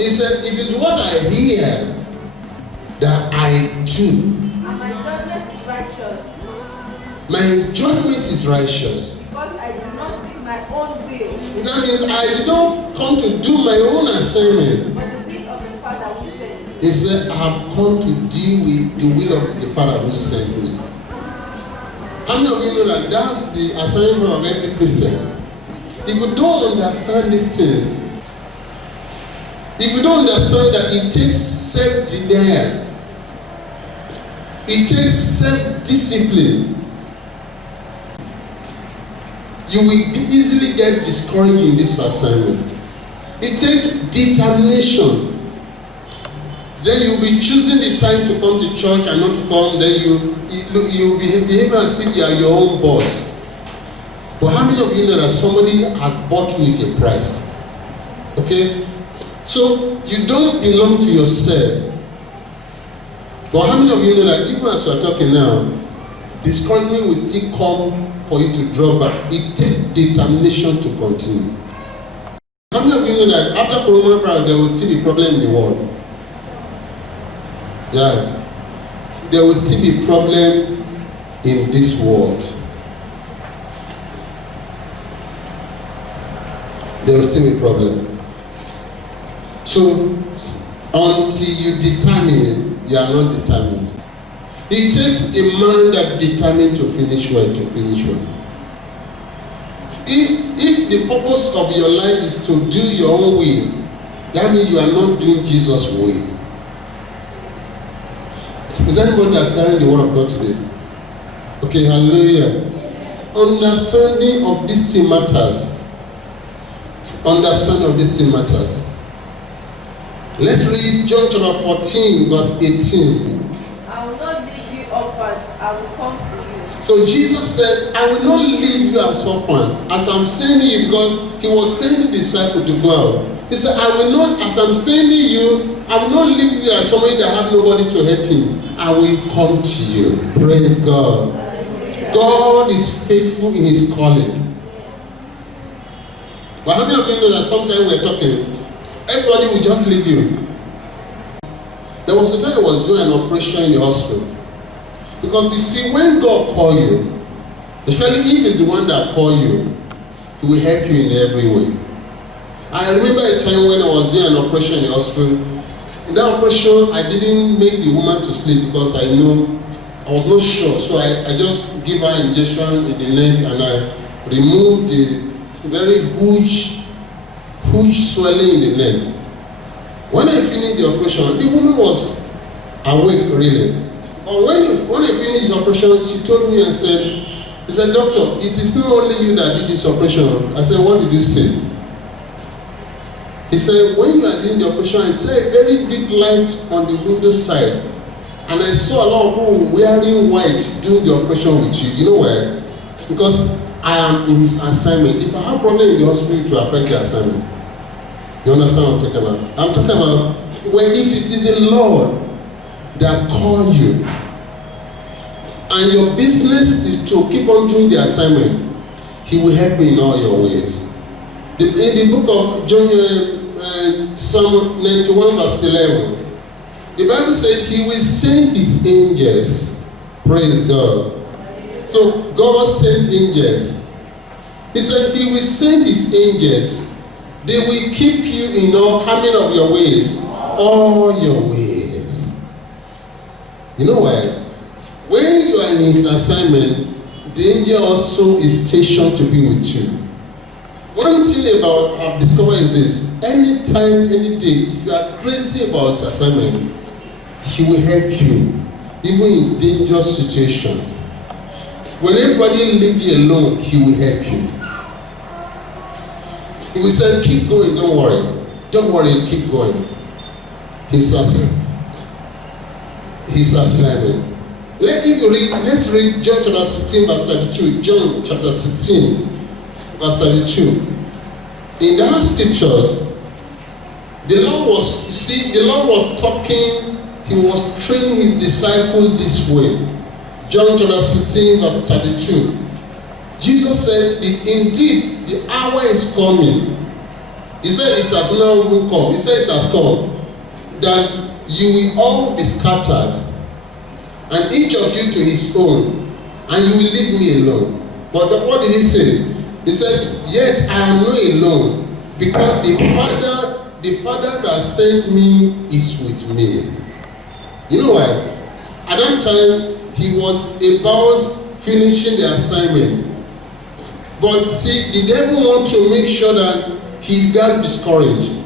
He said, it is what I hear that I do. And my judgment is righteous. My judgment is righteous. Because I do not seek my own will. That means I did not come to do my own assignment. But the will of the Father who sent me. He said, I have come to deal with the will of the Father who sent me. How many of you know that that's the assignment of every Christian? If you don't understand this thing, if you don't understand that it takes self-denial, it takes self-discipline, you will easily get discouraged in this assignment. It takes determination. Then you'll be choosing the time to come to church and not to come. Then you'll behave as if you are your own boss. But how many of you know that somebody has bought you with a price? Okay? So you don't belong to yourself. But how many of you know that even as we are talking now, discouragement will still come for you to draw back. It takes determination to continue. How many of you know that after coronavirus there will still be problem in the world? Yeah. There will still be problem in this world. There will still be problem. So until you determine, you are not determined. It takes a man that determined to finish well to finish well. If the purpose of your life is to do your own will, that means you are not doing Jesus' way. Is anybody that's hearing the word of God today? Okay, hallelujah. Understanding of this thing matters. Understanding of this thing matters. Let's read John chapter 14, verse 18. I will not leave you orphan, I will come to you. So Jesus said, I will not leave you as orphan, as I'm sending you, because he was sending the disciples to go out. He said, I will not, as I'm sending you, I will not leave you as somebody that have nobody to help him. I will come to you. Praise God. God is faithful in his calling. But how many of you know that sometimes we're talking, everybody will just leave you? There was a time I was doing an operation in the hospital. Because you see, when God calls you, especially if it's the one that calls you, he will help you in every way. I remember a time when I was doing an operation in the hospital. In that operation, I didn't make the woman to sleep because I was not sure. So I just give her injection in the neck and I removed the very huge swelling in the neck. When I finished the operation, the woman was awake really. But when I finished the operation, she told me and said, doctor, it is not only you that did this operation. I said, what did you say? He said, when you are doing the operation, I saw a very big light on the window side. And I saw a lot of people wearing white doing the operation with you. You know why? Because I am in his assignment. If I have problem in the hospital, it will affect the assignment. You understand what I'm talking about? I'm talking about when if it is the Lord that called you, and your business is to keep on doing the assignment, he will help you in all your ways. In the book of John, Psalm 91 verse 11, the Bible said he will send his angels. Praise God. So God sent angels. He said he will send his angels. They will keep you in all, how many of your ways? All your ways. You know why? When you are in his assignment, the angel also is stationed to be with you. One thing about I've discovered is this: anytime, any day, if you are crazy about his assignment, he will help you, even in dangerous situations. When everybody leaves you alone, he will help you. He will say, keep going, don't worry. Don't worry, keep going. His assignment. His assignment. Let's read John chapter 16, verse 32. John chapter 16, verse 32. In that scriptures, the Lord was talking, he was training his disciples this way. John chapter 16, verse 32. Jesus said, indeed, the hour is coming He said it has now come. He said it has come. That you will all be scattered, and each of you to his own, and you will leave me alone. But what did he say? He said, yet I am not alone, because the Father that sent me is with me. You know why? At that time, he was about finishing the assignment. But see, the devil wants to make sure that he got discouraged.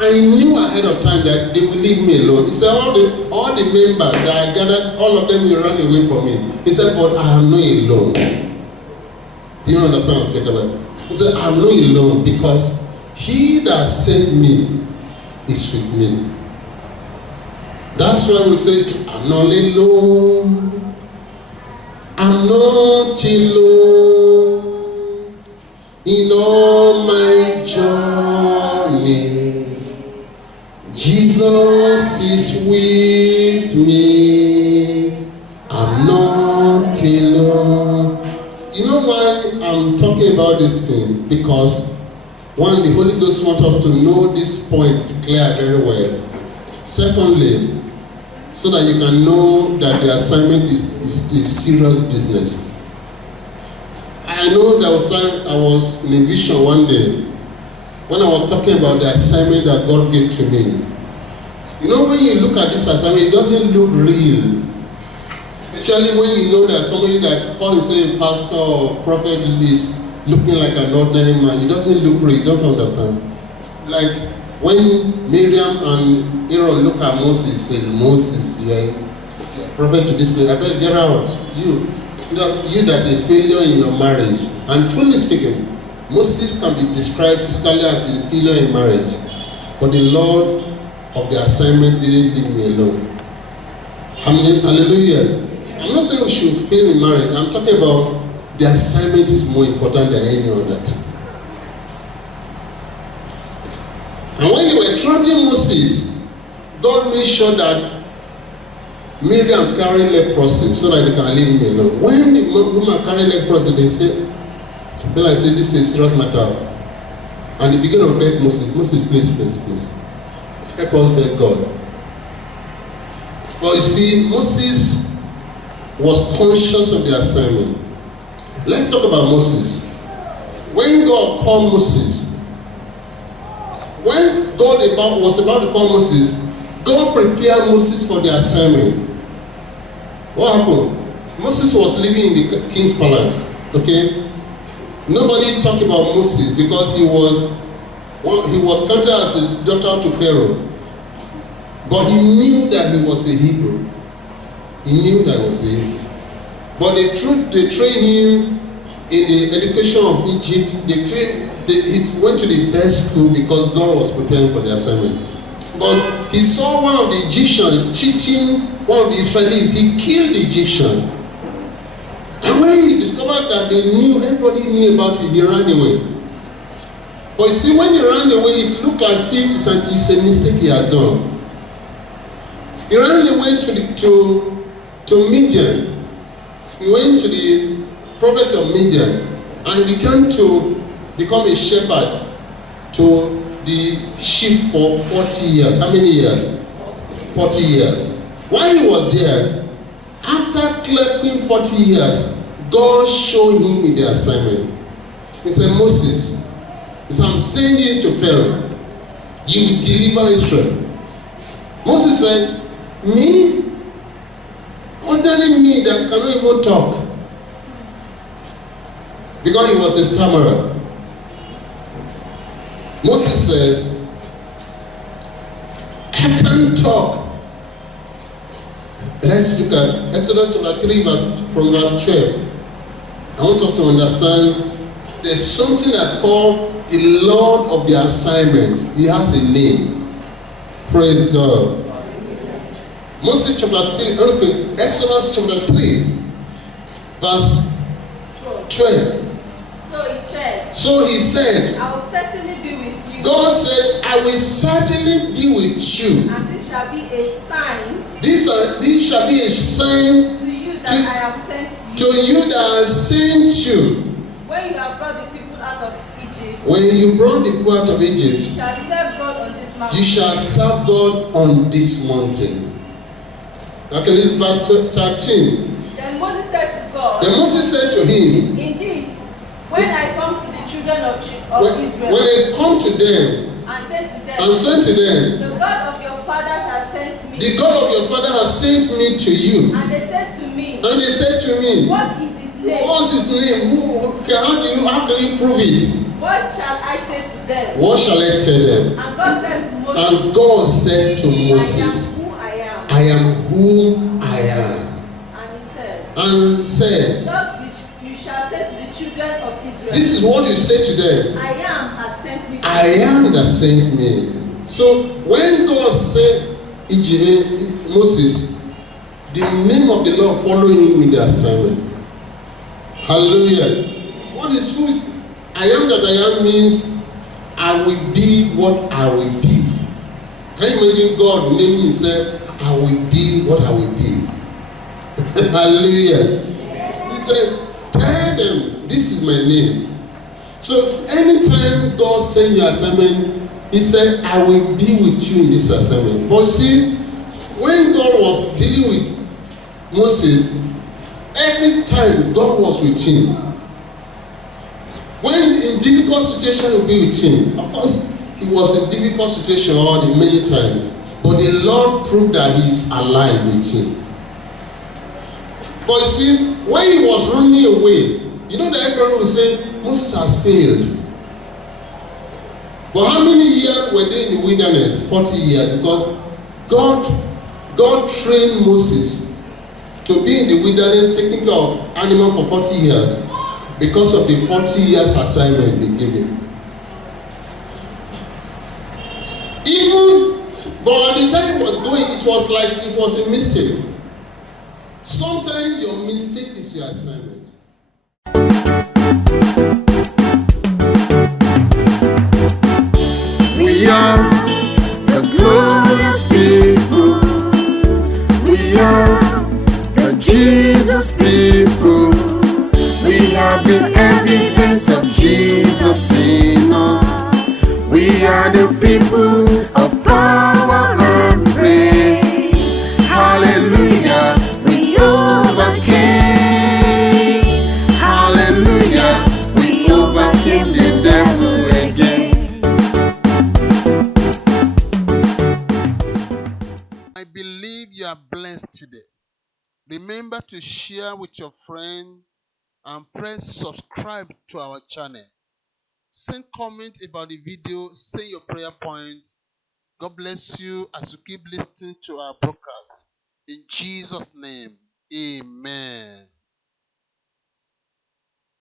And he knew ahead of time that they will leave me alone. He said, all the members that I gathered, all of them will run away from me. He said, but I am not alone. Do you understand what I'm talking about? He said, I am not alone, because he that sent me is with me. That's why we say, I'm not alone. I'm not alone in all my journey. Jesus is with me. I'm not alone. You know why I'm talking about this thing? Because one, the Holy Ghost wants us to know this point clear very well. Secondly, so that you can know that the assignment is serious business. I know that I was in a vision one day when I was talking about the assignment that God gave to me. You know, when you look at this assignment, it doesn't look real. Especially when you know that somebody that calls himself a pastor or prophet is looking like an ordinary man, it doesn't look real. You don't understand. Like when Miriam and Aaron look at Moses, said, Moses, you are a prophet to this place. I better get out. You that's a failure in your marriage. And truly speaking, Moses can be described physically as a failure in marriage. But the Lord of the assignment didn't leave me alone. Hallelujah. I'm not saying we should fail in marriage. I'm talking about the assignment is more important than any other. And when they were troubling Moses, God made sure that Miriam carried leprosy so that they can leave him alone. When the woman carried leprosy, they said, this is a serious matter. And they began to beg Moses, please. Help us beg God. But you see, Moses was conscious of the assignment. Let's talk about Moses. When God called Moses, when God was about to call Moses, God prepared Moses for the assignment. What happened? Moses was living in the king's palace. Okay? Nobody talked about Moses because he was counted as his daughter to Pharaoh. But he knew that he was a Hebrew. He knew that he was a Hebrew. But they trained him in the education of Egypt. He went to the best school because God was preparing for the assignment. But he saw one of the Egyptians cheating one of the Israelis. He killed the Egyptian. And when he discovered that everybody knew about it, he ran away. But you see, when he ran away, it looked as if it's a mistake he had done. He ran away to Midian. He went to the prophet of Midian and began to become a shepherd to the sheep for 40 years. How many years? 40 years. While he was there, after clerking 40 years, God showed him in the assignment. He said, Moses, I'm sending you to Pharaoh. You will deliver Israel. Moses said, me? Ordinary me that cannot even talk. Because he was a stammerer. Moses said, I can't talk. Let's look at Exodus chapter 3 from verse 12. I want us to understand there's something that's called the Lord of the assignment. He has a name. Praise God. Moses chapter 3, Exodus chapter 3, verse 12. So he said, I will certainly be with you. God said, I will certainly be with you. And this shall be a sign. This shall be a sign to you that I have sent you. To you that I have sent you. When you have brought the people out of Egypt. When you brought the people out of Egypt, You shall serve God on this mountain. you shall serve God on this mountain. Okay, verse 13. Then Moses said to God, Then Moses said to him, Indeed, when I come to the children of when Israel they come to them and and say to them, the God of your fathers has sent me. the God of your father has sent me to you. And they said to me, And they said to me, What is his name? what's his name? How can you prove it? What shall I say to them? What shall I tell them? And God said to Moses, And God said to Moses, I am who I am. I am whom I am. And he said, And said, Thus you shall say to the children of Israel, this is what you say to them. I am has sent me. I am that sent me. So when God said Moses, the name of the Lord followed him in the assignment. Hallelujah. What is who is I am that I am means I will be what I will be. Can you imagine God naming himself, I will be what I will be? Hallelujah. He said, tell them this is my name. So anytime God sends you assignment, he said, I will be with you in this assignment. But see, when God was dealing with Moses, every time God was with him. When in difficult situation, he will be with him. Of course, he was in difficult situation all the many times. But the Lord proved that he is alive with him. But see, when he was running away, you know that everyone will say, Moses has failed. But how many years were they in the wilderness? 40 years. Because God trained Moses to be in the wilderness taking care of animals for 40 years. Because of the 40 years assignment they gave him. But at the time he was going, it was like it was a mistake. Sometimes your mistake is your assignment. We are the glorious people. We are the Jesus people. We are the evidence of Jesus in us. We are the people of power and praise. Hallelujah, we overcame. Hallelujah, we overcame the devil again. I believe you are blessed today. Remember to share with your friend and press subscribe to our channel. Send comment about the video, say your prayer point. God bless you as you keep listening to our broadcast. In Jesus' name, amen.